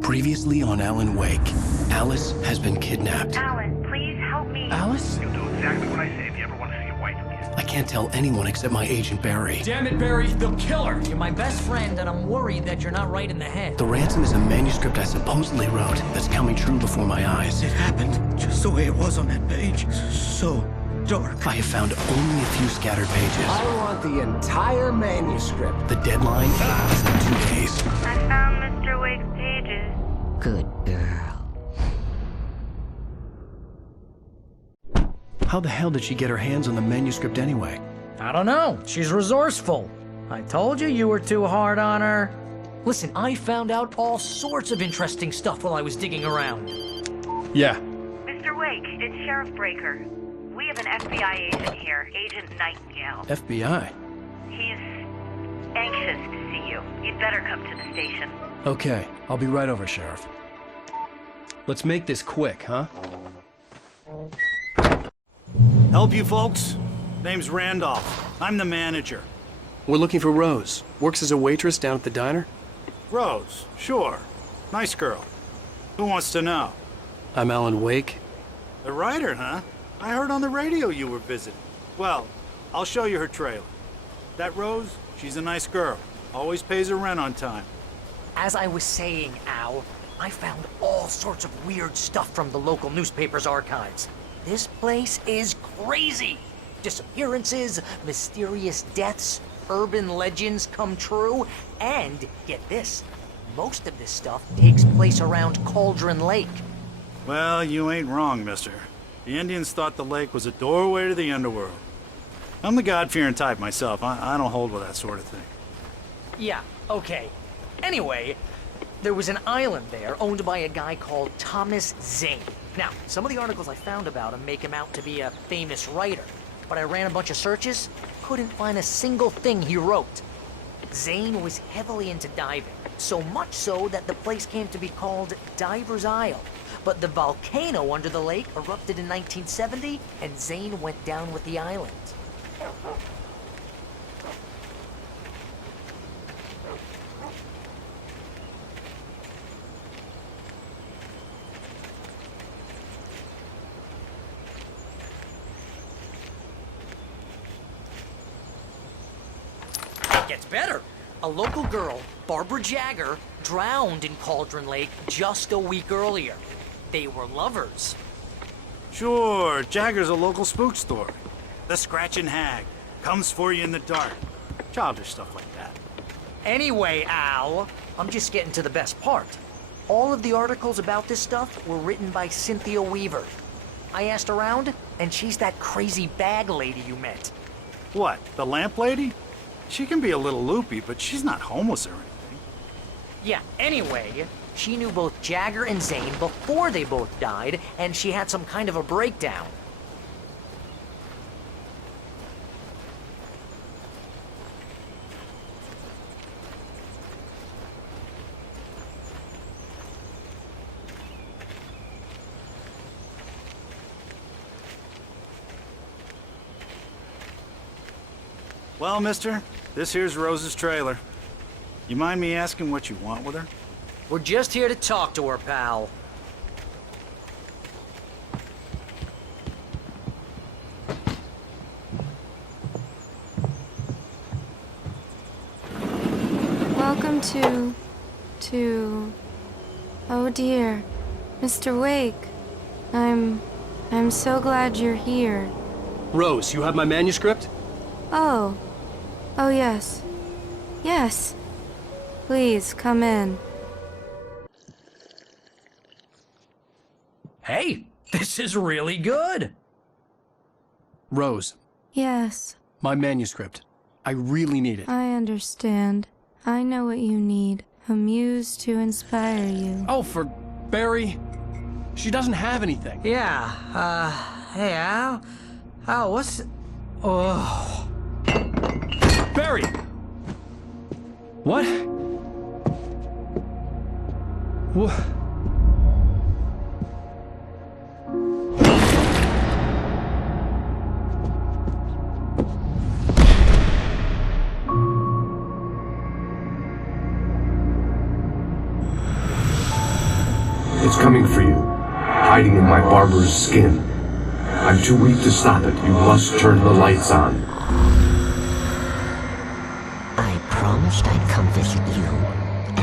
Previously on Alan Wake, Alice has been kidnapped. Alan, please help me. Alice? You'll do exactly what I say if you ever want to see your wife again. I can't tell anyone except my agent Barry. Damn it, Barry, they'll kill her! You're my best friend, and I'm worried that you're not right in the head. The ransom is a manuscript I supposedly wrote that's coming true before my eyes. It happened just the way it was on that page. So dark. I have found only a few scattered pages. I want the entire manuscript. The deadline is in 2 days. I found Mr. Wake's pages. Good girl. How the hell did she get her hands on the manuscript anyway? I don't know. She's resourceful. I told you you were too hard on her. Listen, I found out all sorts of interesting stuff while I was digging around. Yeah. Mr. Wake, it's Sheriff Breaker. We have an FBI agent here, Agent Nightingale. FBI? He's anxious to see you. You'd better come to the station. Okay, I'll be right over, Sheriff. Let's make this quick, huh? Help you folks? Name's Randolph. I'm the manager. We're looking for Rose. Works as a waitress down at the diner. Rose, sure. Nice girl. Who wants to know? I'm Alan Wake. The writer, huh? I heard on the radio you were visiting. Well, I'll show you her trailer. That Rose, she's a nice girl. Always pays her rent on time. As I was saying, Al, I found all sorts of weird stuff from the local newspaper's archives. This place is crazy. Disappearances, mysterious deaths, urban legends come true, and get this, most of this stuff takes place around Cauldron Lake. Well, you ain't wrong, mister. The Indians thought the lake was a doorway to the underworld. I'm the God-fearing type myself. I don't hold with that sort of thing. Yeah, okay. Anyway, there was an island there owned by a guy called Thomas Zane. Now, some of the articles I found about him make him out to be a famous writer, but I ran a bunch of searches, couldn't find a single thing he wrote. Zane was heavily into diving, so much so that the place came to be called Diver's Isle. But the volcano under the lake erupted in 1970, and Zane went down with the island. It gets better. A local girl, Barbara Jagger, drowned in Cauldron Lake just a week earlier. They were lovers. Sure, Jagger's a local spook story. The Scratching Hag comes for you in the dark. Childish stuff like that. Anyway, Al, I'm just getting to the best part. All of the articles about this stuff were written by Cynthia Weaver. I asked around, and she's that crazy bag lady you met. What, the lamp lady? She can be a little loopy, but she's not homeless or anything. Yeah, anyway, she knew both Jagger and Zane before they both died, and she had some kind of a breakdown. Well, mister, this here's Rose's trailer. You mind me asking what you want with her? We're just here to talk to her, pal. Welcome to... Oh dear, Mr. Wake. I'm so glad you're here. Rose, you have my manuscript? Oh. Oh yes. Yes. Please, come in. Hey, this is really good. Rose, Yes, my manuscript. I really need it. I understand. I know what you need. A muse to inspire you. Oh, for Barry. She doesn't have anything. Yeah, hey, Al? Al, what's... Oh... Barry! What? What? It's coming for you, hiding in my barber's skin. I'm too weak to stop it. You must turn the lights on. I promised I'd come visit you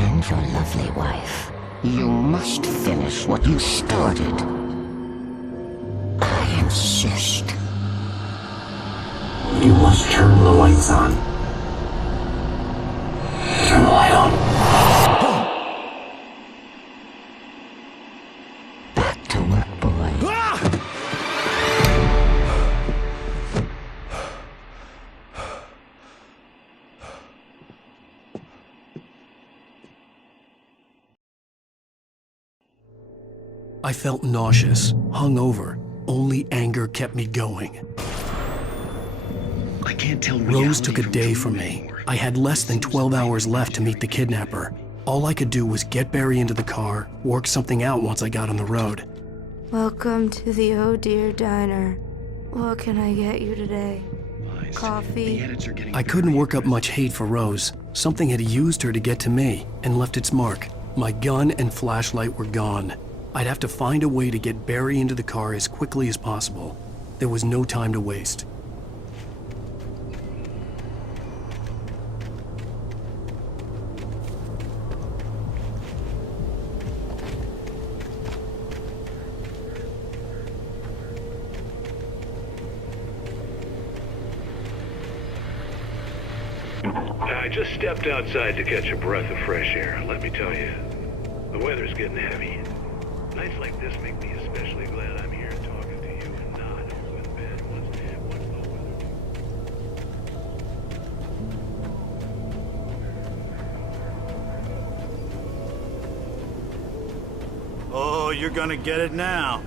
and your lovely wife. You must finish what you started. I insist. You must turn the lights on. Turn the light on. Back to work, boy. I felt nauseous, hungover. Only anger kept me going. I can't tell Rose took a day from me. I had less than 12 hours left to meet the kidnapper. All I could do was get Barry into the car, work something out once I got on the road. Welcome to the Oh Dear Diner. What can I get you today? Coffee? I couldn't work up much hate for Rose. Something had used her to get to me and left its mark. My gun and flashlight were gone. I'd have to find a way to get Barry into the car as quickly as possible. There was no time to waste. I just stepped outside to catch a breath of fresh air. Let me tell you, the weather's getting heavy. Nights like this make me especially glad I'm here talking to you and not over in bed once the weather... Oh, you're gonna get it now.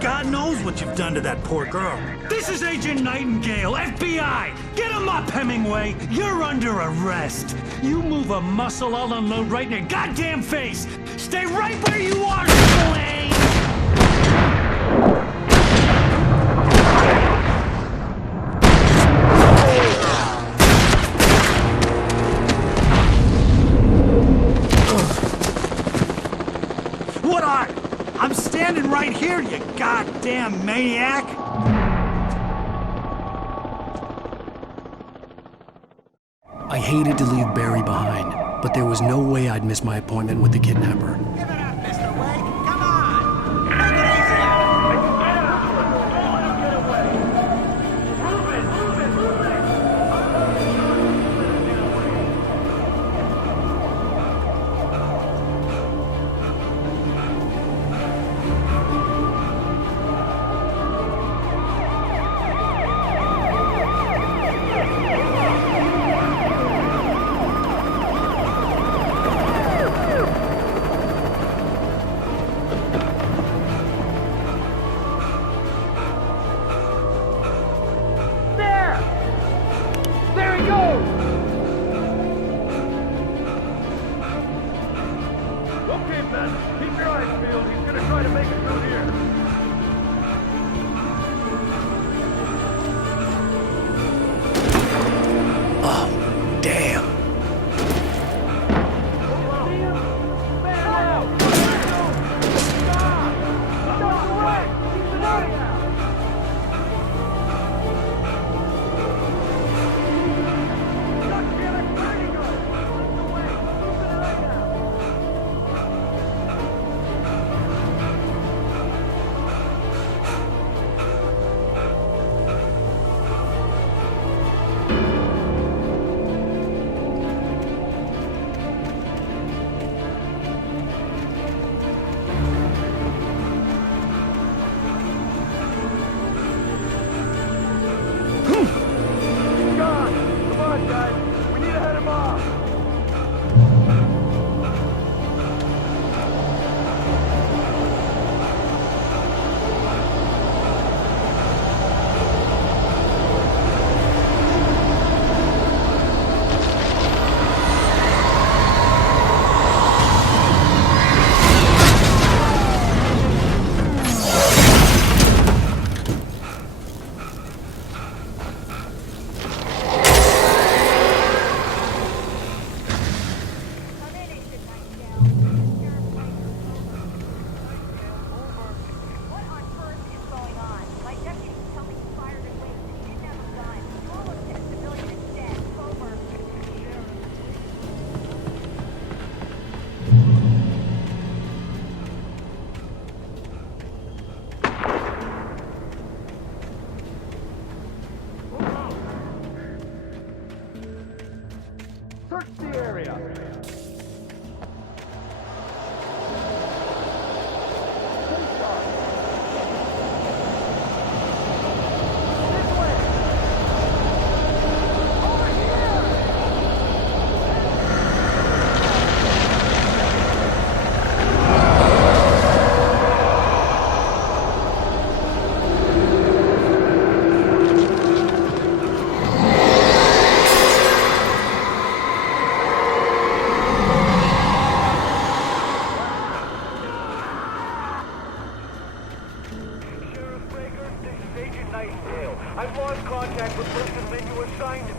God knows what you've done to that poor girl. This is Agent Nightingale, FBI! Get him up, Hemingway! You're under arrest! You move a muscle, I'll unload right in your goddamn face! Stay right where you are, Blaine! What are? I'm standing right here, you goddamn maniac! I hated to leave Barry behind, but there was no way I'd miss my appointment with the kidnapper. Give it up, Mr. Wake. Come on. Take it easy on him. area.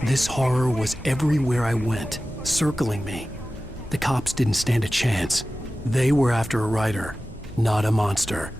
This horror was everywhere I went, circling me. The cops didn't stand a chance. They were after a writer, not a monster.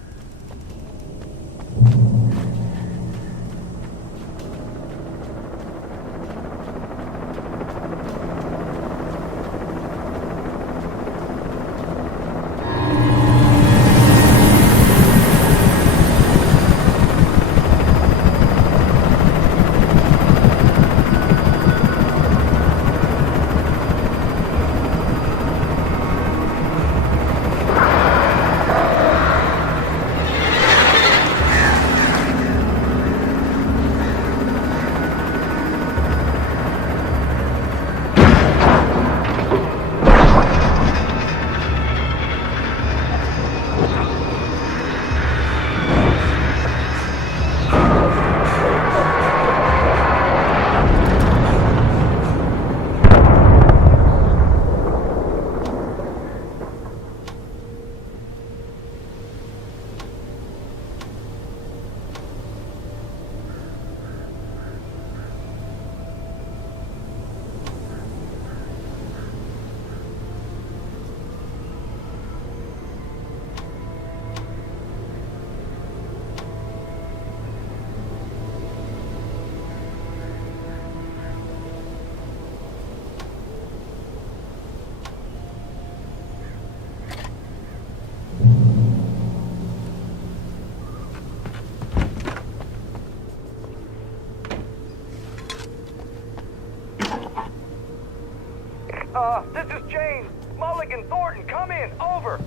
This is James. Mulligan, Thornton, come in. Over.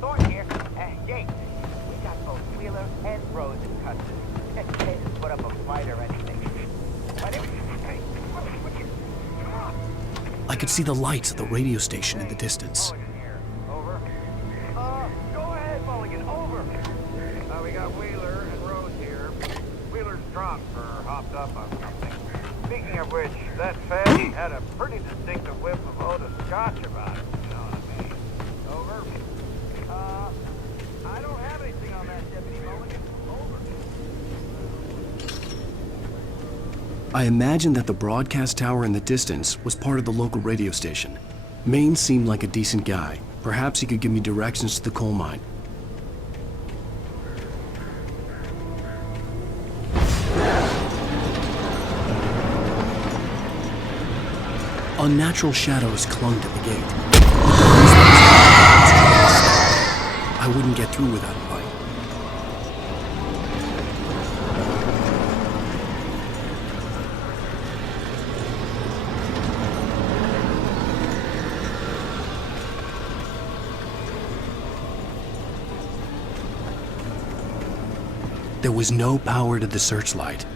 Thornton here. James, we got both Wheeler and Rose in custody. They just put up a fight or anything. I could see the lights of the radio station in the distance. Mulligan here. Over. Go ahead, Mulligan. Over. We got Wheeler and Rose here. Wheeler's drunk or hopped up on something. Speaking of which, that fed had a pretty distinctive whiff of Oda Scotch about it, you know what I mean? Over. I don't have anything on that, Deputy Mulligan. Over. I imagined that the broadcast tower in the distance was part of the local radio station. Maine seemed like a decent guy. Perhaps he could give me directions to the coal mine. Unnatural shadows clung to the gate. I wouldn't get through without a light. There was no power to the searchlight.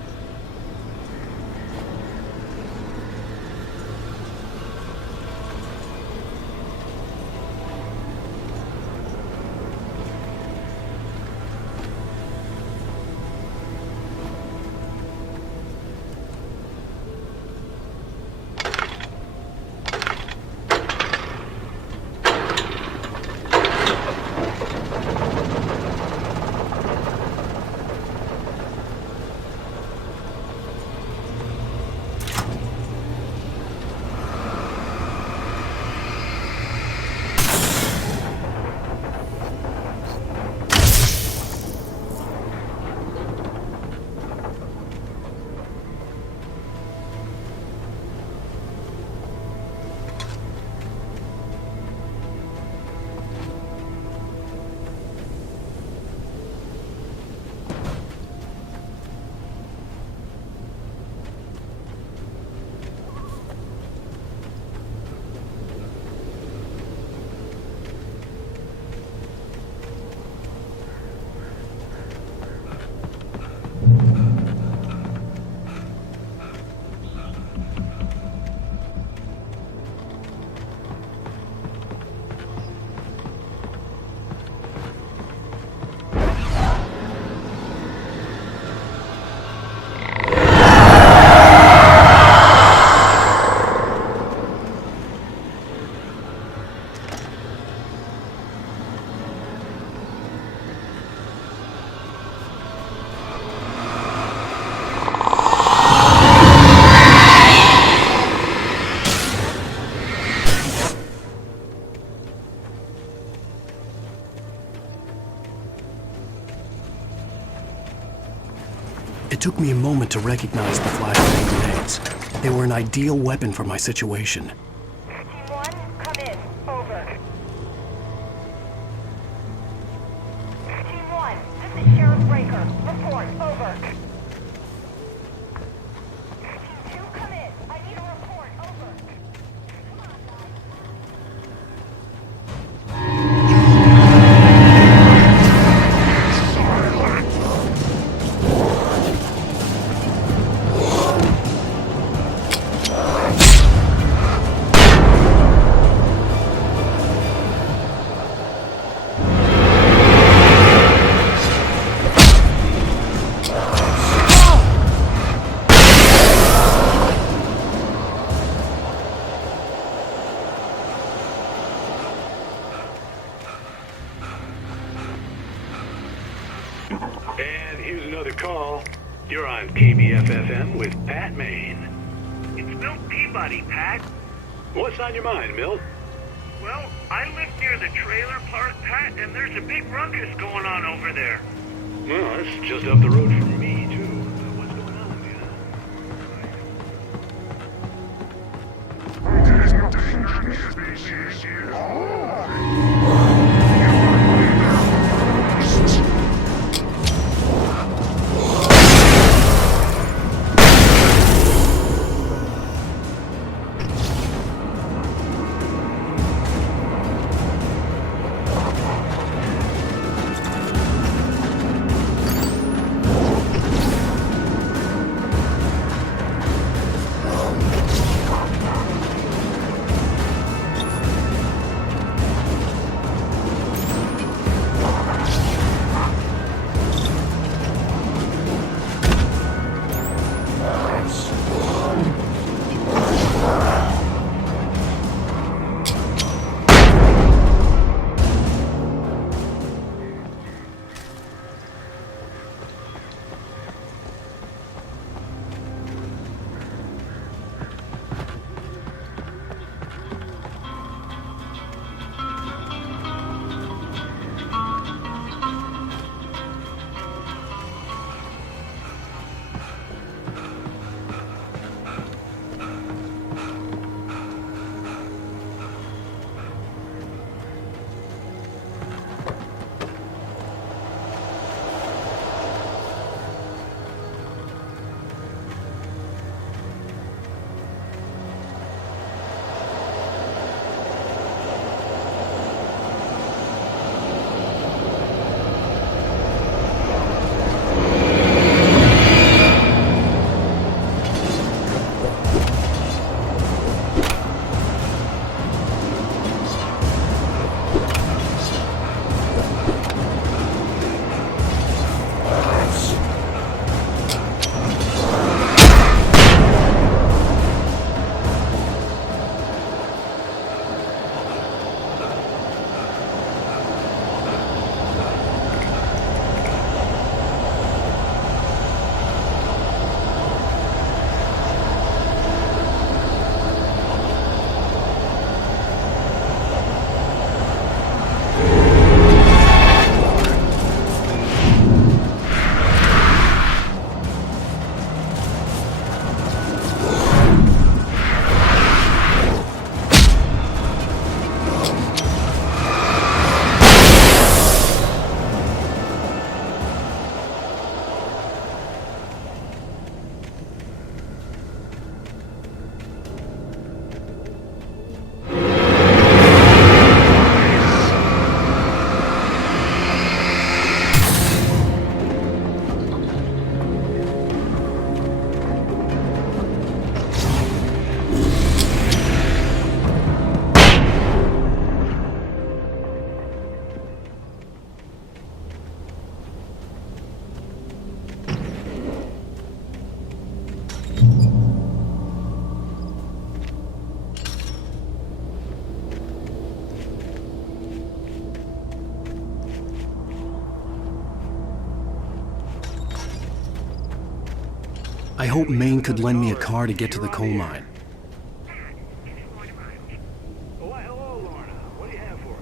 It took me a moment to recognize the flashbang grenades. They were an ideal weapon for my situation. Team 1, come in. Over. Team 1, this is Sheriff Breaker. Report. Over. Team 2, come in. I need a report. Over. And here's another call. You're on KBFFM with Pat Maine. It's Milt Peabody, Pat. What's on your mind, Milt? Well, I live near the trailer park, Pat, and there's a big ruckus going on over there. Well, it's just up the road from me, too. What's going on, do you know? I hope Maine could lend me a car to get to the coal mine. Why, hello, Lorna. What do you have for us?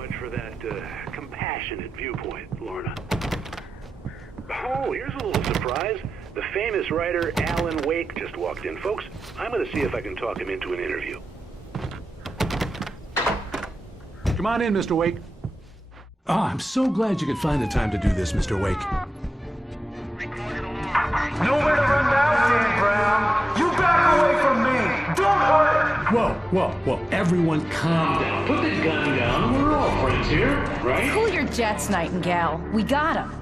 much for that compassionate viewpoint, Lorna. Oh, here's a little surprise. The famous writer Alan Wake just walked in. Folks, I'm going to see if I can talk him into an interview. Come on in, Mr. Wake. Oh, I'm so glad you could find the time to do this, Mr. Wake. Nowhere to run now, Dan Brown. You back away from me. Don't hurt. Whoa. Everyone calm down. Put the gun down. We're all friends here, right? Cool your jets, Nightingale. We got him.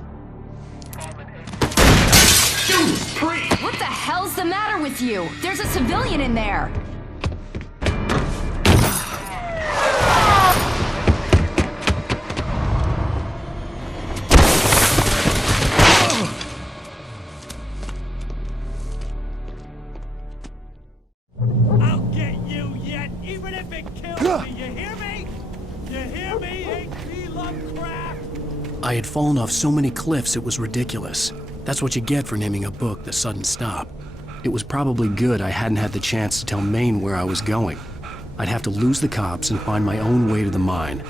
What the hell's the matter with you? There's a civilian in there. I'll get you yet, even if it kills me. You hear me? You hear me, H.P. Lovecraft? I had fallen off so many cliffs it was ridiculous. That's what you get for naming a book The Sudden Stop. It was probably good I hadn't had the chance to tell Maine where I was going. I'd have to lose the cops and find my own way to the mine.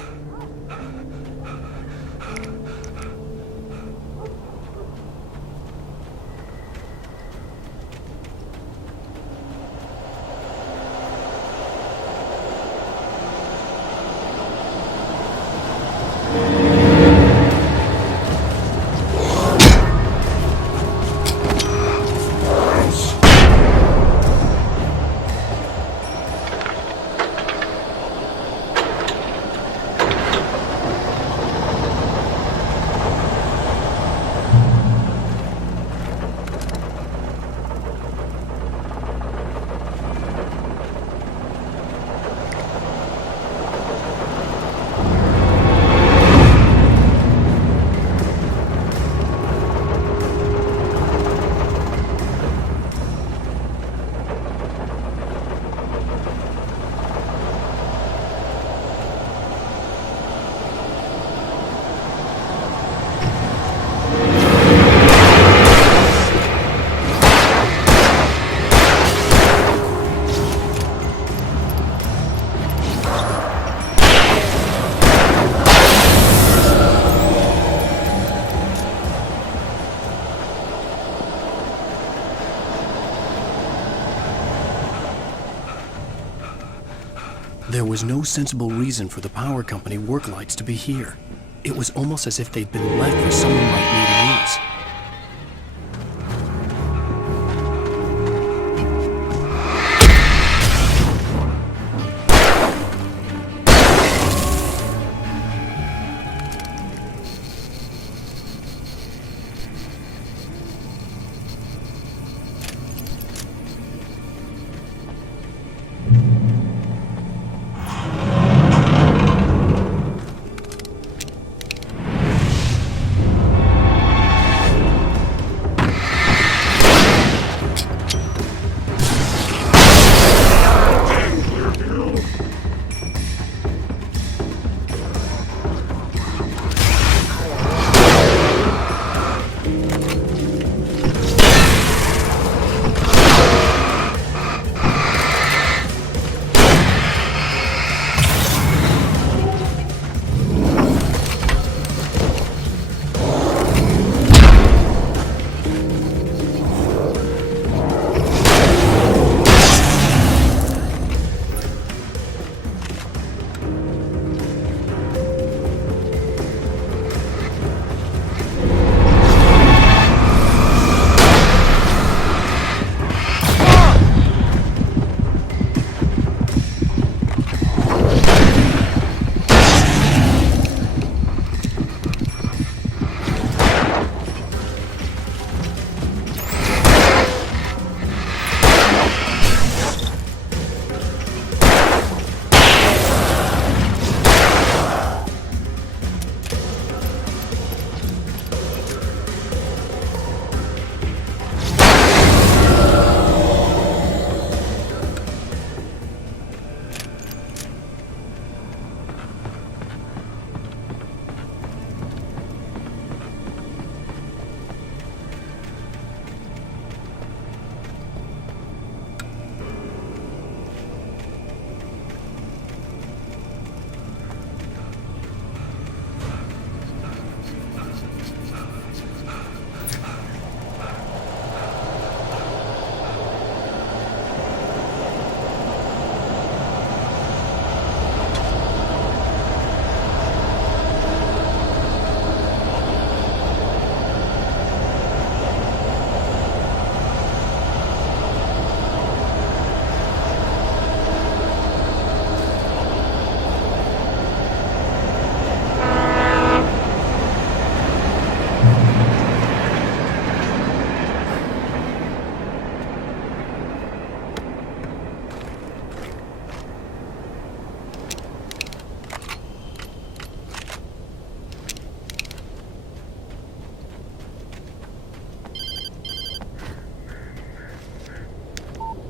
There was no sensible reason for the power company work lights to be here. It was almost as if they'd been left for someone like me to use.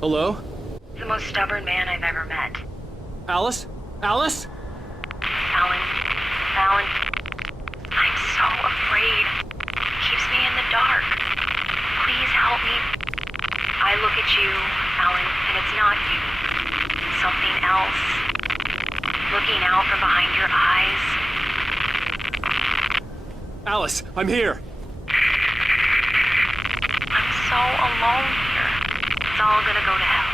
Hello? The most stubborn man I've ever met. Alice? Alice? Alan. Alan. I'm so afraid. Keeps me in the dark. Please help me. I look at you, Alan, and it's not you. Something else. Looking out from behind your eyes. Alice, I'm here. I'm so alone here. It's all gonna go to hell.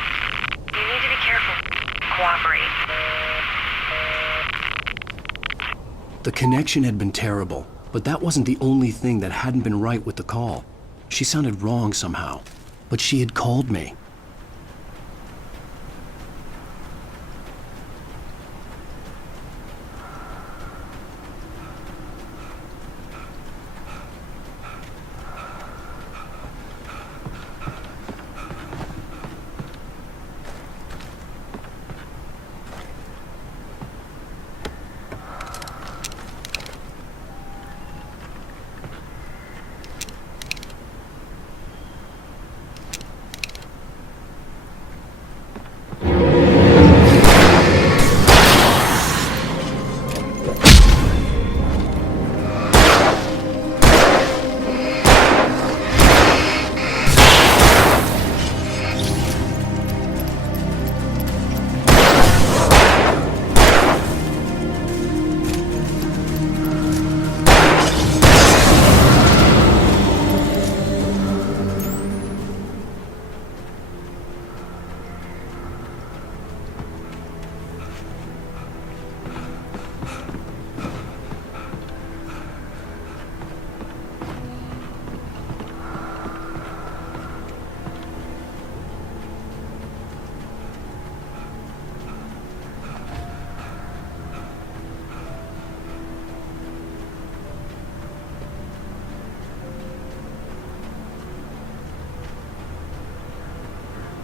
You need to be careful. Cooperate. The connection had been terrible, but that wasn't the only thing that hadn't been right with the call. She sounded wrong somehow, but she had called me.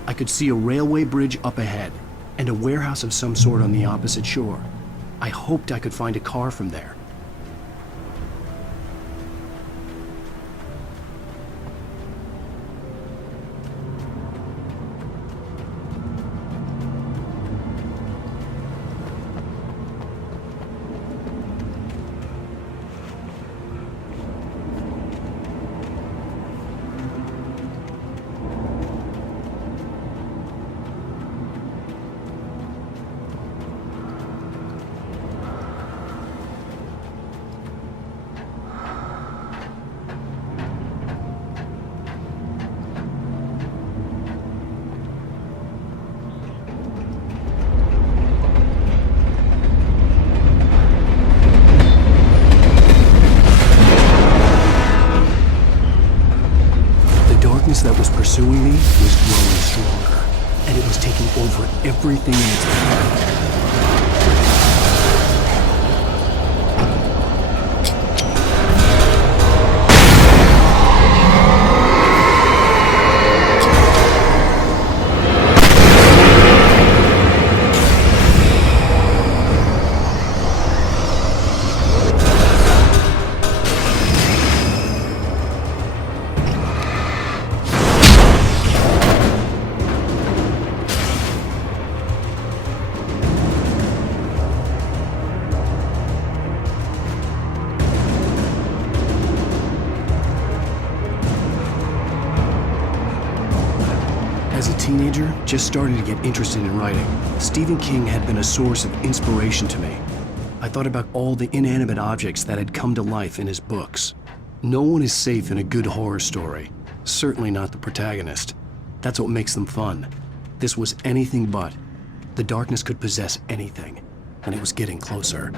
I could see a railway bridge up ahead, and a warehouse of some sort on the opposite shore. I hoped I could find a car from there. That was pursuing me was growing stronger, and it was taking over everything in its path. As a teenager, just starting to get interested in writing, Stephen King had been a source of inspiration to me. I thought about all the inanimate objects that had come to life in his books. No one is safe in a good horror story, certainly not the protagonist. That's what makes them fun. This was anything but. The darkness could possess anything, and it was getting closer.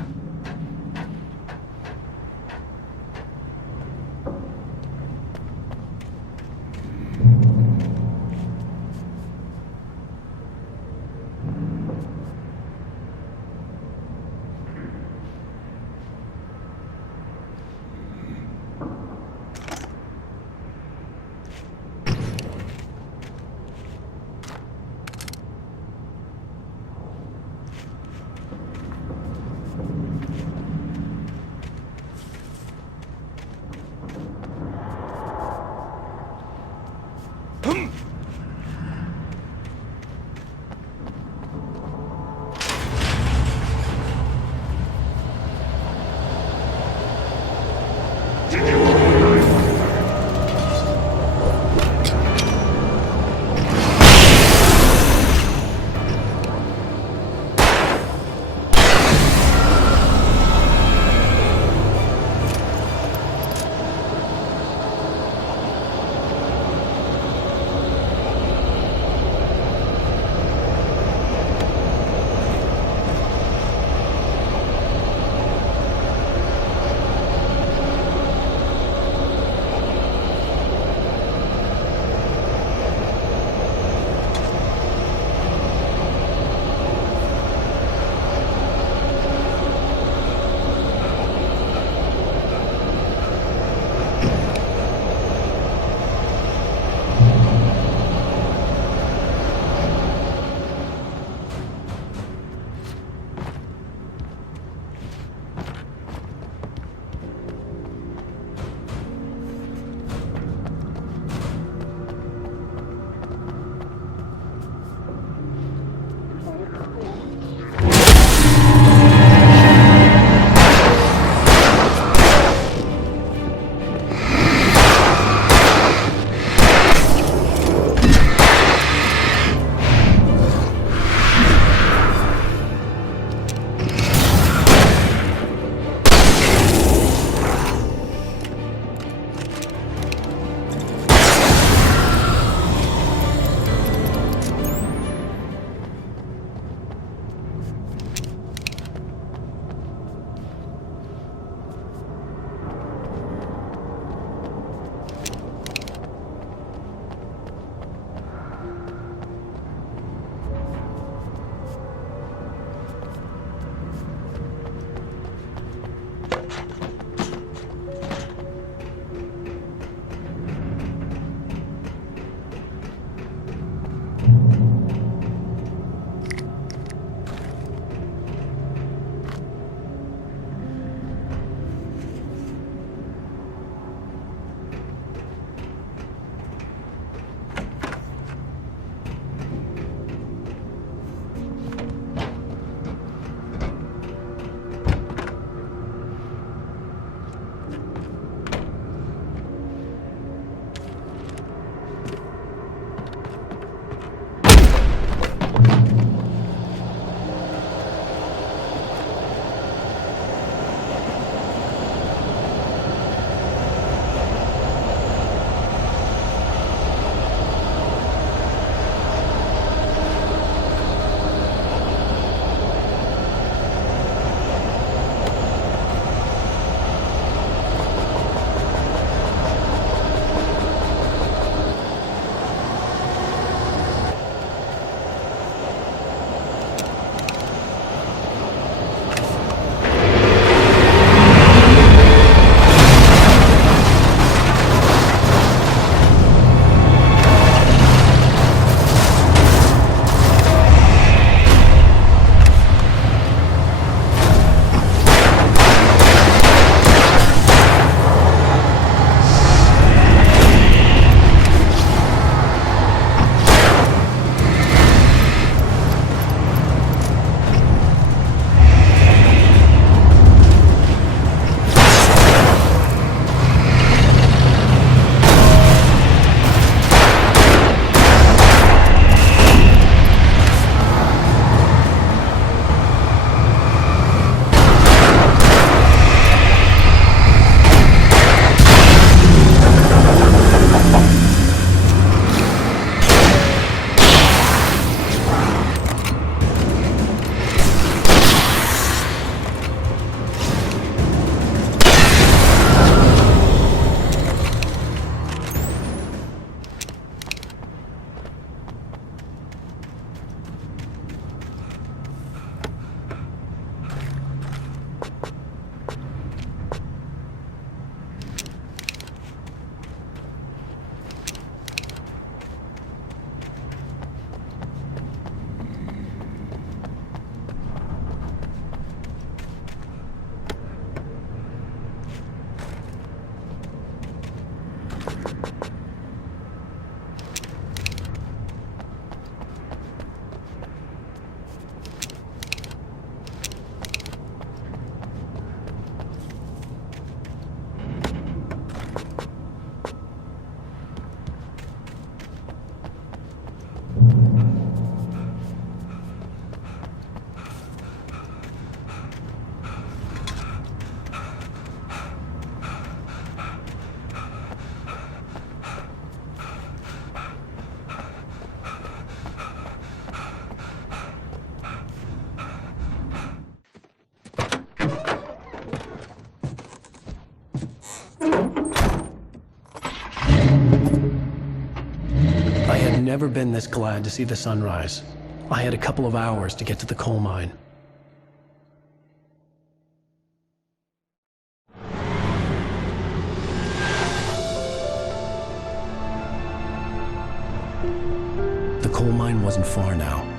never been this glad to see the sunrise. I had a couple of hours to get to the coal mine. The coal mine wasn't far now.